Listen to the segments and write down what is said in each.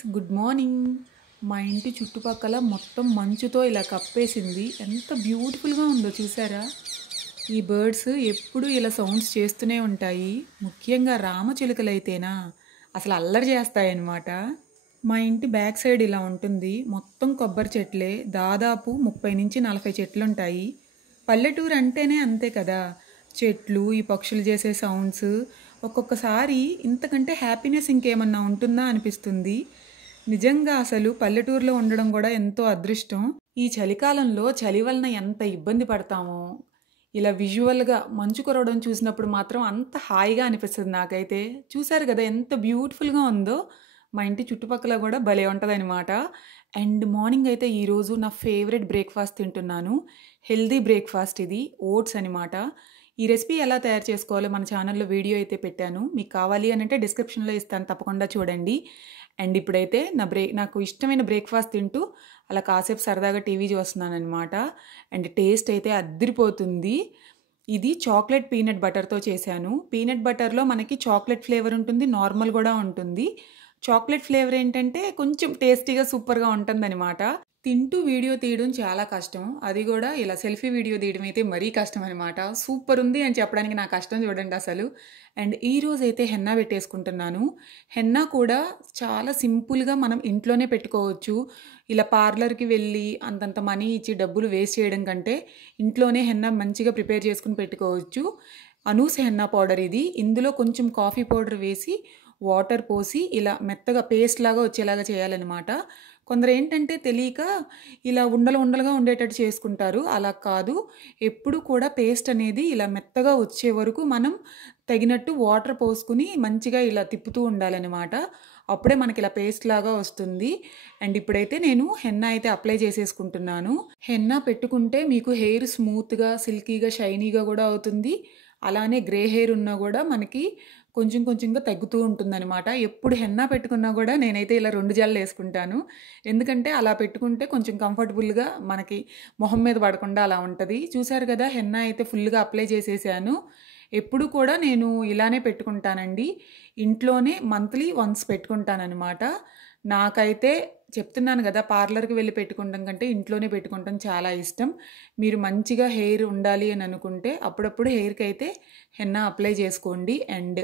Guys, good morning. మా ఇంటి చుట్టుపక్కల మొత్తం మంచుతో ఇలా కప్పేసింది. ఎంత బ్యూటిఫుల్గా ఉందో చూసారా. ఈ బర్డ్స్ ఎప్పుడు ఇలా సౌండ్స్ చేస్తూనే ఉంటాయి. ముఖ్యంగా రామచిలుకలైతేనా అసలు అల్లరి చేస్తాయన్నమాట. మా ఇంటి బ్యాక్ సైడ్ ఇలా ఉంటుంది. మొత్తం కొబ్బరి చెట్లే, దాదాపు 30 నుంచి 40 చెట్లు ఉంటాయి. పల్లెటూరు అంటేనే అంతే కదా, చెట్లు, ఈ పక్షులు చేసే సౌండ్స్. ఒక్కొక్కసారి ఇంతకంటే హ్యాపీనెస్ ఇంకేమన్నా ఉంటుందా అనిపిస్తుంది. నిజంగా అసలు పల్లెటూరులో ఉండడం కూడా ఎంతో అదృష్టం. ఈ చలికాలంలో చలి వలన ఎంత ఇబ్బంది పడతామో, ఇలా విజువల్గా మంచు కురవడం చూసినప్పుడు మాత్రం అంత హాయిగా అనిపిస్తుంది నాకైతే. చూసారు కదా ఎంత బ్యూటిఫుల్గా ఉందో. మా ఇంటి చుట్టుపక్కల కూడా భలే ఉంటుందన్నమాట. అండ్ మార్నింగ్ అయితే ఈరోజు నా ఫేవరెట్ బ్రేక్ఫాస్ట్ తింటున్నాను. హెల్దీ బ్రేక్ఫాస్ట్ ఇది, ఓట్స్ అనమాట. ఈ రెసిపీ ఎలా తయారు చేసుకోవాలో మన ఛానల్లో వీడియో అయితే పెట్టాను. మీకు కావాలి అని అంటే డిస్క్రిప్షన్లో ఇస్తాను, తప్పకుండా చూడండి. అండ్ ఇప్పుడైతే నాకు ఇష్టమైన బ్రేక్ఫాస్ట్ తింటూ అలా కాసేపు సరదాగా టీవీ చూస్తున్నాను అనమాట. అండ్ టేస్ట్ అయితే అద్దరిపోతుంది. ఇది చాక్లెట్ పీనట్ బటర్తో చేశాను. పీనట్ బటర్లో మనకి చాక్లెట్ ఫ్లేవర్ ఉంటుంది, నార్మల్ కూడా ఉంటుంది. చాక్లెట్ ఫ్లేవర్ ఏంటంటే కొంచెం టేస్టీగా సూపర్గా ఉంటుందన్నమాట. తింటూ వీడియో తీయడం చాలా కష్టం, అది కూడా ఇలా సెల్ఫీ వీడియో తీయడం అయితే మరీ కష్టం అనమాట. సూపర్ ఉంది అని చెప్పడానికి నా కష్టం చూడండి అసలు. అండ్ ఈరోజు అయితే హెన్నా పెట్టేసుకుంటున్నాను. హెన్నా కూడా చాలా సింపుల్గా మనం ఇంట్లోనే పెట్టుకోవచ్చు. ఇలా పార్లర్కి వెళ్ళి అంతంత మనీ ఇచ్చి డబ్బులు వేస్ట్ చేయడం కంటే ఇంట్లోనే హెన్నా మంచిగా ప్రిపేర్ చేసుకుని పెట్టుకోవచ్చు. అనూస్ హెన్నా పౌడర్ ఇది. ఇందులో కొంచెం కాఫీ పౌడర్ వేసి వాటర్ పోసి ఇలా మెత్తగా పేస్ట్ లాగా వచ్చేలాగా చేయాలన్నమాట. కొందరు ఏంటంటే తెలియక ఇలా ఉండలుగా ఉండేటట్టు చేసుకుంటారు. అలా కాదు, ఎప్పుడు కూడా పేస్ట్ అనేది ఇలా మెత్తగా వచ్చే వరకు మనం తగినట్టు వాటర్ పోసుకుని మంచిగా ఇలా తిప్పుతూ ఉండాలన్నమాట. అప్పుడే మనకి ఇలా పేస్ట్ లాగా వస్తుంది. అండ్ ఇప్పుడైతే నేను హెన్నా అయితే అప్లై చేసేసుకుంటున్నాను. హెన్నా పెట్టుకుంటే మీకు హెయిర్ స్మూత్గా, సిల్కీగా, షైనీగా కూడా అవుతుంది. అలానే గ్రే హెయిర్ ఉన్నా కూడా మనకి కొంచెంగా తగ్గుతూ ఉంటుందన్నమాట. ఎప్పుడు హెన్నా పెట్టుకున్నా కూడా నేనైతే ఇలా 2 జడలు వేసుకుంటాను. ఎందుకంటే అలా పెట్టుకుంటే కొంచెం కంఫర్టబుల్గా మనకి మొహం మీద పడకుండా అలా ఉంటుంది. చూసారు కదా, హెన్నా అయితే ఫుల్గా అప్లై చేసేసాను. ఎప్పుడు కూడా నేను ఇలానే పెట్టుకుంటానండి. ఇంట్లోనే మంత్లీ వన్స్ పెట్టుకుంటానన్నమాట. నాకైతే చెప్తున్నాను కదా, పార్లర్కి వెళ్ళి పెట్టుకుంటాం కంటే ఇంట్లోనే పెట్టుకుంటాం చాలా ఇష్టం. మీరు మంచిగా హెయిర్ ఉండాలి అని అనుకుంటే అప్పుడప్పుడు హెయిర్కి అయితే హెన్నా అప్లై చేసుకోండి. అండ్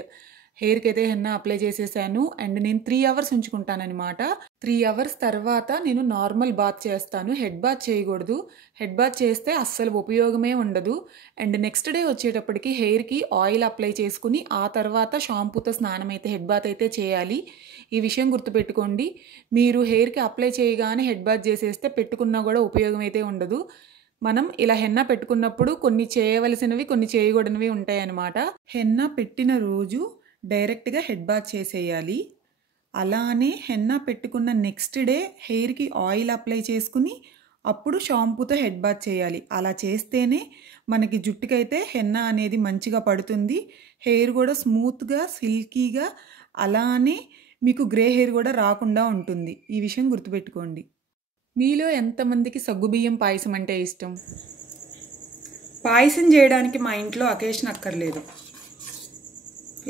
హెయిర్కి అయితే హెన్నా అప్లై చేసేసాను. అండ్ నేను 3 అవర్స్ ఉంచుకుంటానమాట. 3 అవర్స్ తర్వాత నేను నార్మల్ బాత్ చేస్తాను. హెడ్ బాత్ చేయకూడదు. హెడ్ బాత్ చేస్తే అస్సలు ఉపయోగమే ఉండదు. అండ్ నెక్స్ట్ డే వచ్చేటప్పటికి హెయిర్కి ఆయిల్ అప్లై చేసుకుని ఆ తర్వాత షాంపూతో స్నానం అయితే, హెడ్ బాత్ అయితే చేయాలి. ఈ విషయం గుర్తుపెట్టుకోండి. మీరు హెయిర్కి అప్లై చేయగానే హెడ్ బాత్ చేసేస్తే పెట్టుకున్నా కూడా ఉపయోగం అయితే ఉండదు. మనం ఇలా హెన్నా పెట్టుకున్నప్పుడు కొన్ని చేయవలసినవి, కొన్ని చేయకూడనివి ఉంటాయన్నమాట. హెన్నా పెట్టిన రోజు డైరెక్ట్గా హెడ్ బాత్ చేసేయాలి. అలానే హెన్నా పెట్టుకున్న నెక్స్ట్ డే హెయిర్కి ఆయిల్ అప్లై చేసుకుని అప్పుడు షాంపూతో హెడ్ బాత్ చేయాలి. అలా చేస్తేనే మనకి జుట్టుకైతే హెన్నా అనేది మంచిగా పడుతుంది. హెయిర్ కూడా స్మూత్గా, సిల్కీగా, అలానే మీకు గ్రే హెయిర్ కూడా రాకుండా ఉంటుంది. ఈ విషయం గుర్తుపెట్టుకోండి. మీలో ఎంతమందికి సగ్గుబియ్యం పాయసం అంటే ఇష్టం? పాయసం చేయడానికి మా ఇంట్లో అకేషన్ అక్కర్లేదు.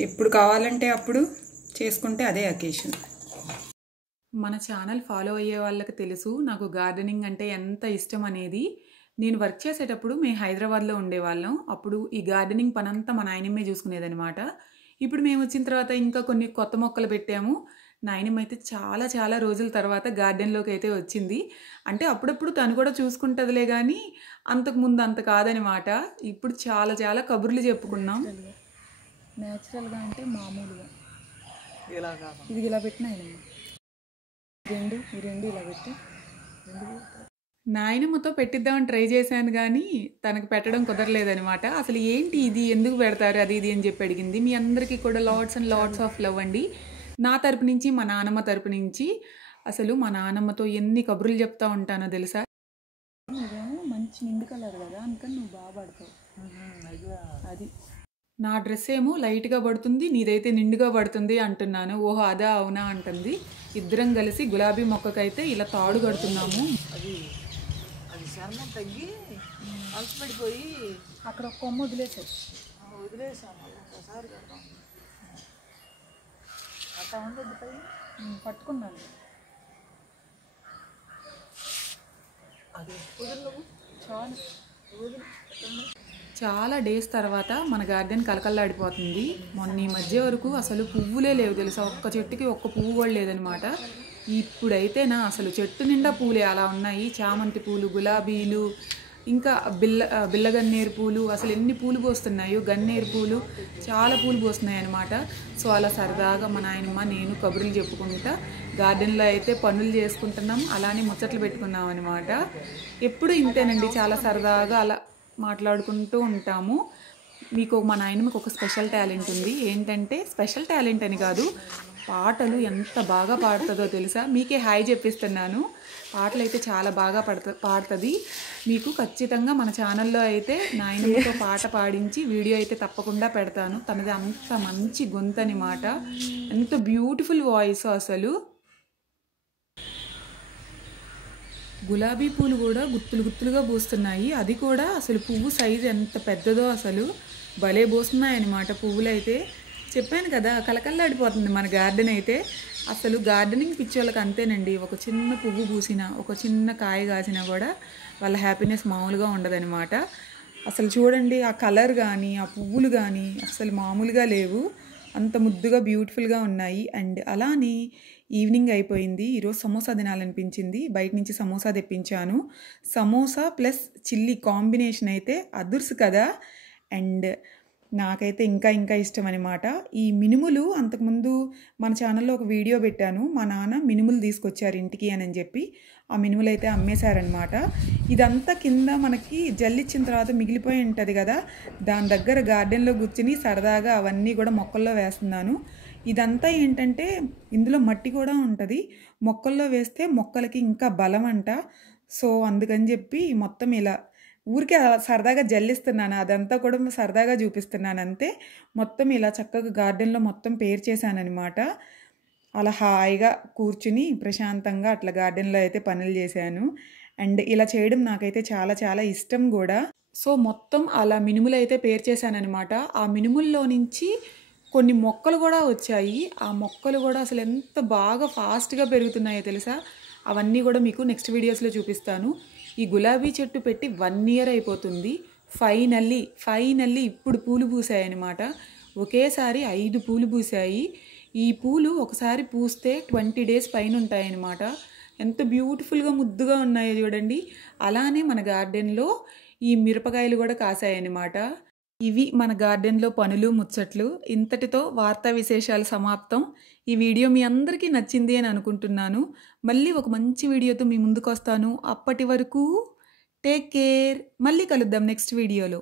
ఎప్పుడు కావాలంటే అప్పుడు చేసుకుంటే అదే అకేషన్. మన ఛానల్ ఫాలో అయ్యే వాళ్ళకి తెలుసు నాకు గార్డెనింగ్ అంటే ఎంత ఇష్టం అనేది. నేను వర్క్ చేసేటప్పుడు మేము హైదరాబాద్లో ఉండేవాళ్ళం. అప్పుడు ఈ గార్డెనింగ్ పనంతా మా నాయనమ్మే చూసుకునేదనమాట. ఇప్పుడు మేము వచ్చిన తర్వాత ఇంకా కొన్ని కొత్త మొక్కలు పెట్టాము. నాయనమ్మ అయితే చాలా రోజుల తర్వాత గార్డెన్లోకి అయితే వచ్చింది. అంటే అప్పుడప్పుడు తను కూడా చూసుకుంటుందిలే, కానీ అంతకుముందు అంత కాదనమాట. ఇప్పుడు చాలా కబుర్లు చెప్పుకున్నాం. న్యాచురల్గా అంటే మామూలుగా ఇది ఇలా పెట్టిన ఈ రెండు ఇలా పెట్టి నాయనమ్మతో పెట్టిద్దామని ట్రై చేశాను, కానీ తనకు పెట్టడం కుదరలేదనమాట. అసలు ఏంటి ఇది, ఎందుకు పెడతారు అది ఇది అని చెప్పి అడిగింది. మీ అందరికీ కూడా lots and lots of love అండి, నా తరపు నుంచి, మా నాన్నమ్మ తరపు నుంచి. అసలు మా నాన్నమ్మతో ఎన్ని కబుర్లు చెప్తా ఉంటానో తెలుసా. నువ్వేమో మంచి నిండు కలర్ కదా, అందుకని నువ్వు బాగా పడతావు. అది నా డ్రెస్ ఏమో లైట్గా పడుతుంది, నీదైతే నిండుగా పడుతుంది అంటున్నాను. ఓహో అదా, అవునా అంటుంది. ఇద్దరం కలిసి గులాబీ మొక్కకైతే ఇలా తాడు కడుతున్నాము. చర్మం తగ్గి అలసిపడిపోయి అక్కడ ఒక కొమ్మ వదిలేసాము. ఒకసారి కడతాం. అట్లా ఉండదు పై పట్టుకున్నాను. చాలా డేస్ తర్వాత మన గార్డెన్ కలకల్లాడిపోతుంది. మొన్న ఈ మధ్య వరకు అసలు పువ్వులే లేవు తెలుసా, ఒక్క చెట్టుకి ఒక్క పువ్వు కూడా లేదనమాట. ఇప్పుడైతేనా అసలు చెట్టు నిండా పూలే అలా ఉన్నాయి. చామంతి పూలు, గులాబీలు, ఇంకా బిల్లగన్నేరు పూలు, అసలు ఎన్ని పూలు పోస్తున్నాయో, గన్నేరు పూలు, చాలా పూలు పోస్తున్నాయి అనమాట. సో అలా సరదాగా మా నాయనమ్మ నేను కబుర్లు చెప్పుకుంటా గార్డెన్లో అయితే పనులు చేసుకుంటున్నాం, అలానే ముచ్చట్లు పెట్టుకున్నాం అనమాట. ఎప్పుడు ఇంతేనండి, చాలా సరదాగా అలా మాట్లాడుకుంటూ ఉంటాము. మీకు మా నాయనమ్మకి ఒక స్పెషల్ టాలెంట్ ఉంది. ఏంటంటే స్పెషల్ టాలెంట్ అని కాదు, పాటలు ఎంత బాగా పాడుతుందో తెలుసా. మీకే హాయ్ చెప్పిస్తున్నాను. పాటలు అయితే చాలా బాగా పాడుతుంది. మీకు ఖచ్చితంగా మన ఛానల్లో అయితే నాయనమ్మతో పాట పాడించి వీడియో అయితే తప్పకుండా పెడతాను. తనది అంత మంచి గొంతు అనమాట, ఎంత బ్యూటిఫుల్ వాయిస్ అసలు. గులాబీ పూలు కూడా గుత్తులు గుత్తులుగా పూస్తున్నాయి. అది కూడా అసలు పువ్వు సైజు ఎంత పెద్దదో, అసలు భలే పూస్తున్నాయన్నమాట పువ్వులు అయితే. చెప్పాను కదా కలకల్లాడిపోతుంది మన గార్డెన్ అయితే. అసలు గార్డెనింగ్ పిచ్చోళ్ళకి అంతేనండి, ఒక చిన్న పువ్వు పూసినా, ఒక చిన్న కాయ కాసినా కూడా వాళ్ళ హ్యాపీనెస్ మామూలుగా ఉండదన్నమాట. అసలు చూడండి ఆ కలర్ కానీ ఆ పువ్వులు కానీ అసలు మామూలుగా లేవు, అంత ముద్దుగా బ్యూటిఫుల్గా ఉన్నాయి. అండ్ అలానే ఈవినింగ్ అయిపోయింది. ఈరోజు సమోసా తినాలనిపించింది, బయట నుంచి సమోసా తెప్పించాను. సమోసా ప్లస్ చిల్లీ కాంబినేషన్ అయితే అదుర్సు కదా. అండ్ నాకైతే ఇంకా ఇంకా ఇష్టం అనమాట. ఈ మినుములు అంతకుముందు మన ఛానల్లో ఒక వీడియో పెట్టాను, మా నాన్న మినుములు తీసుకొచ్చారు ఇంటికి అని చెప్పి. ఆ మినుములు అయితే అమ్మేశారనమాట. ఇదంతా కింద మనకి జల్లిచ్చిన తర్వాత మిగిలిపోయి ఉంటుంది కదా, దాని దగ్గర గార్డెన్లో కూర్చుని సరదాగా అవన్నీ కూడా మొక్కల్లో వేస్తున్నాను. ఇదంతా ఏంటంటే ఇందులో మట్టి కూడా ఉంటుంది, మొక్కల్లో వేస్తే మొక్కలకి ఇంకా బలం అంట. సో అందుకని చెప్పి మొత్తం ఇలా ఊరికే సరదాగా జల్లిస్తున్నాను, అదంతా కూడా సరదాగా చూపిస్తున్నాను అంతే. మొత్తం ఇలా చక్కగా గార్డెన్లో మొత్తం పేరు చేశానమాట. అలా హాయిగా కూర్చుని ప్రశాంతంగా అట్లా గార్డెన్లో అయితే పనులు చేశాను. అండ్ ఇలా చేయడం నాకైతే చాలా చాలా ఇష్టం కూడా. సో మొత్తం అలా మినుములు అయితే పేరు చేశానమాట. ఆ మినుముల్లో నుంచి కొన్ని మొక్కలు కూడా వచ్చాయి. ఆ మొక్కలు కూడా అసలు ఎంత బాగా ఫాస్ట్గా పెరుగుతున్నాయో తెలుసా. అవన్నీ కూడా మీకు నెక్స్ట్ వీడియోస్లో చూపిస్తాను. ఈ గులాబీ చెట్టు పెట్టి 1 year అయిపోతుంది. ఫైనల్లీ ఇప్పుడు పూలు పూసాయన్నమాట. ఒకేసారి 5 పూలు పూసాయి. ఈ పూలు ఒకసారి పూస్తే 20 days పైన ఉంటాయన్నమాట. ఎంత బ్యూటిఫుల్గా ముద్దుగా ఉన్నాయో చూడండి. అలానే మన గార్డెన్లో ఈ మిరపకాయలు కూడా కాసాయన్నమాట. ఇవి మన గార్డెన్లో పనులు ముచ్చట్లు. ఇంతటితో వార్తా విశేషాలు సమాప్తం. ఈ వీడియో మీ అందరికీ నచ్చింది అని అనుకుంటున్నాను. మళ్ళీ ఒక మంచి వీడియోతో మీ ముందుకు వస్తాను. అప్పటి వరకు టేక్ కేర్. మళ్ళీ కలుద్దాం నెక్స్ట్ వీడియోలో.